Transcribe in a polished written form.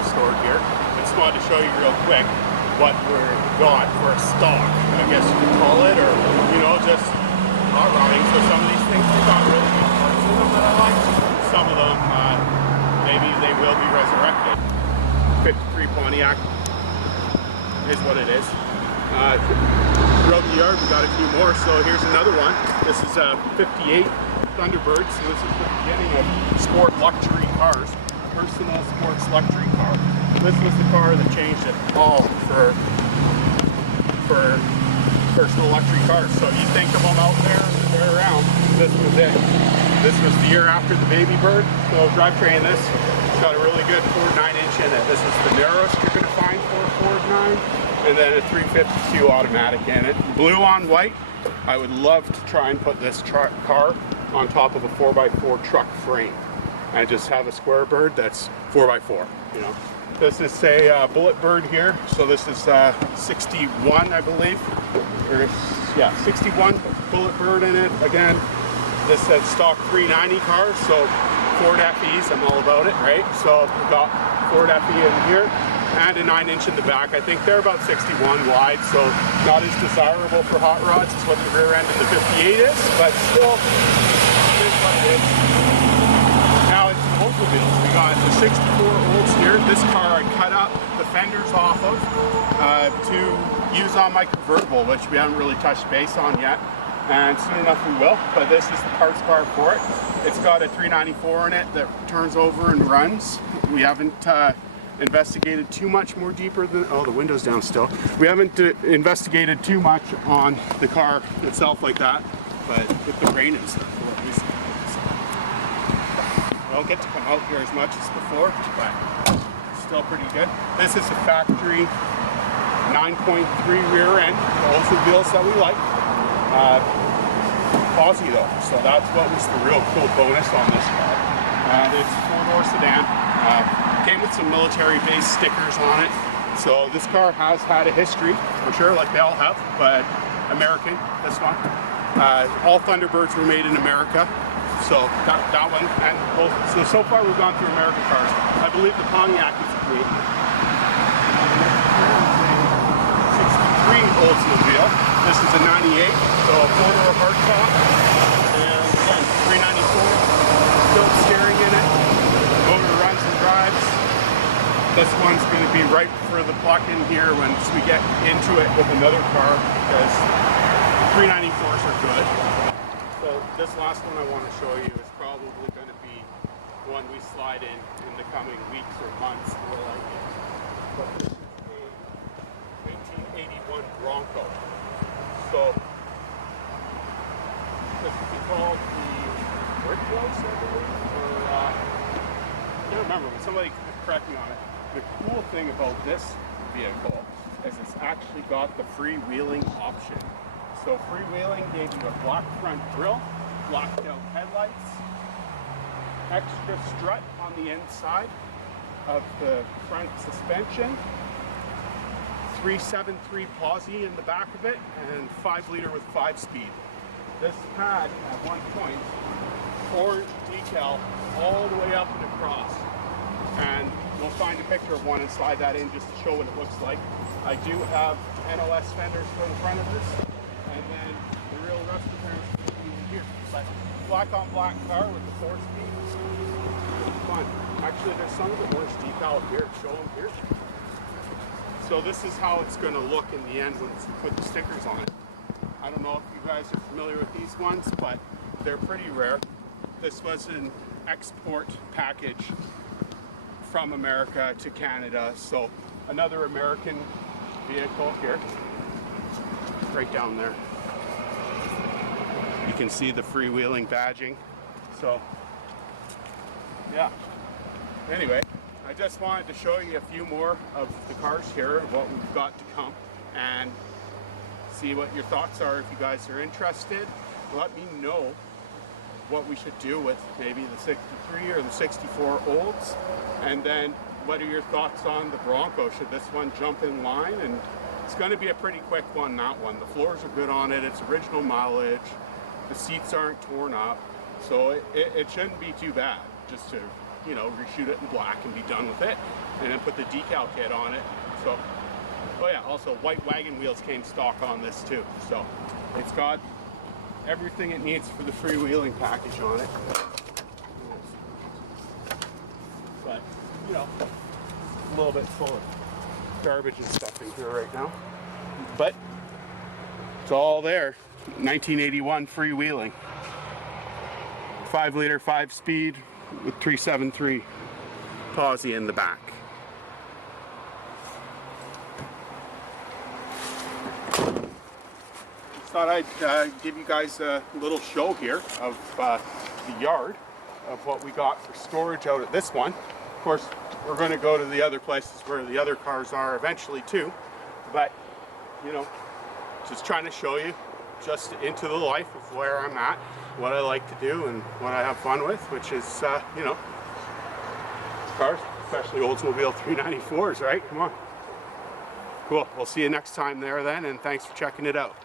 Store here. I just wanted to show you real quick what we're got for stock, I guess you could call it, or just hot rodding. So some of these things they got really good parts in them that I like. Some of them maybe they will be resurrected. 53 Pontiac is what it is. Throughout the yard we got a few more, so here's another one. This is a 58 Thunderbird, so this is the beginning of sport luxury cars. Personal sports luxury car. This was the car that changed it all for personal luxury cars. So you think of them out there, they're around. This was it. This was the year after the Baby Bird. So drivetrain this. It's got a really good Ford 9-inch in it. This is the narrowest you're going to find for a Ford 9. And then a 352 automatic in it. Blue on white. I would love to try and put this car on top of a 4x4 truck frame and just have a square bird that's 4x4. This is a bullet bird here. So this is 61, I believe. There's 61 bullet bird in it. Again, this says stock 390 cars. So Ford FEs, I'm all about it, right? So we've got Ford FE in here. And a 9-inch in the back. I think they're about 61 wide, so not as desirable for hot rods as what the rear end of the 58 is, but still, it is what it is. Now it's the Oldsmobiles. We got the 64 Olds here. This car I cut up the fenders off of to use on my convertible, which we haven't really touched base on yet, and soon enough we will, but this is the parts car for it. It's got a 394 in it that turns over and runs. We haven't investigated too much more deeper than, oh, the window's down still. We haven't investigated too much on the car itself like that, but with the rain and stuff, I don't get to come out here as much as before, but still pretty good. This is a factory 9.3 rear end, the Oldsmobiles that we like. Aussie though, so that's what was the real cool bonus on this car. And it's a 4-door sedan. Came with some military base stickers on it. So this car has had a history, for sure, like they all have, but American, this one. All Thunderbirds were made in America. So that one, and both. So far we've gone through American cars. I believe the Pontiac is a 63 Oldsmobile. This is a 98, so a 4-door hardtop. And again, 394, tilt steering in it. Motor runs and drives. This one's going to be ripe for the plug-in here once we get into it with another car, because 394s are good. So this last one I want to show you is probably going to be one we slide in the coming weeks or months. But this is a 1881 Bronco. So this would be called the Brick House, I believe, or I can't remember, but somebody correct me on it. The cool thing about this vehicle is it's actually got the freewheeling option. So freewheeling gave you a black front grille, blacked out headlights, extra strut on the inside of the front suspension, 373 posi in the back of it, and 5-liter with 5-speed. This had at one point orange decal all the way up and across, and we'll find a picture of one and slide that in just to show what it looks like. I do have NOS fenders for the front of this, and then the real rust appearance here. But black on black car with the 4-speed, it's fun. Actually, there's some of the orange decal here. Show them here. So this is how it's going to look in the end when you put the stickers on it. I don't know if you guys are familiar with these ones, but they're pretty rare. This was an export package from America to Canada, so another American vehicle here, right down there. You can see the freewheeling badging. So yeah, anyway, I just wanted to show you a few more of the cars here, what we've got to come, and see what your thoughts are. If you guys are interested, let me know what we should do with maybe the 63 or the 64 Olds, and then what are your thoughts on the Bronco? Should this one jump in line? And it's going to be a pretty quick one, that one. The floors are good on it, it's original mileage, the seats aren't torn up, so it shouldn't be too bad, just to you know, reshoot it in black and be done with it, and then put the decal kit on it. So, oh yeah, also white wagon wheels came stock on this too. So it's got everything it needs for the freewheeling package on it. But, you know, a little bit full of garbage and stuff in here right now. But it's all there. 1981 freewheeling. 5-liter, 5-speed with 373 posi in the back. Just thought I'd give you guys a little show here of the yard of what we got for storage out at this one. Of course, we're going to go to the other places where the other cars are eventually too, but you know, just trying to show you just into the life of where I'm at, what I like to do and what I have fun with, which is you know, cars, especially Oldsmobile 394s, right? Come on. Cool. We'll see you next time there then, and thanks for checking it out.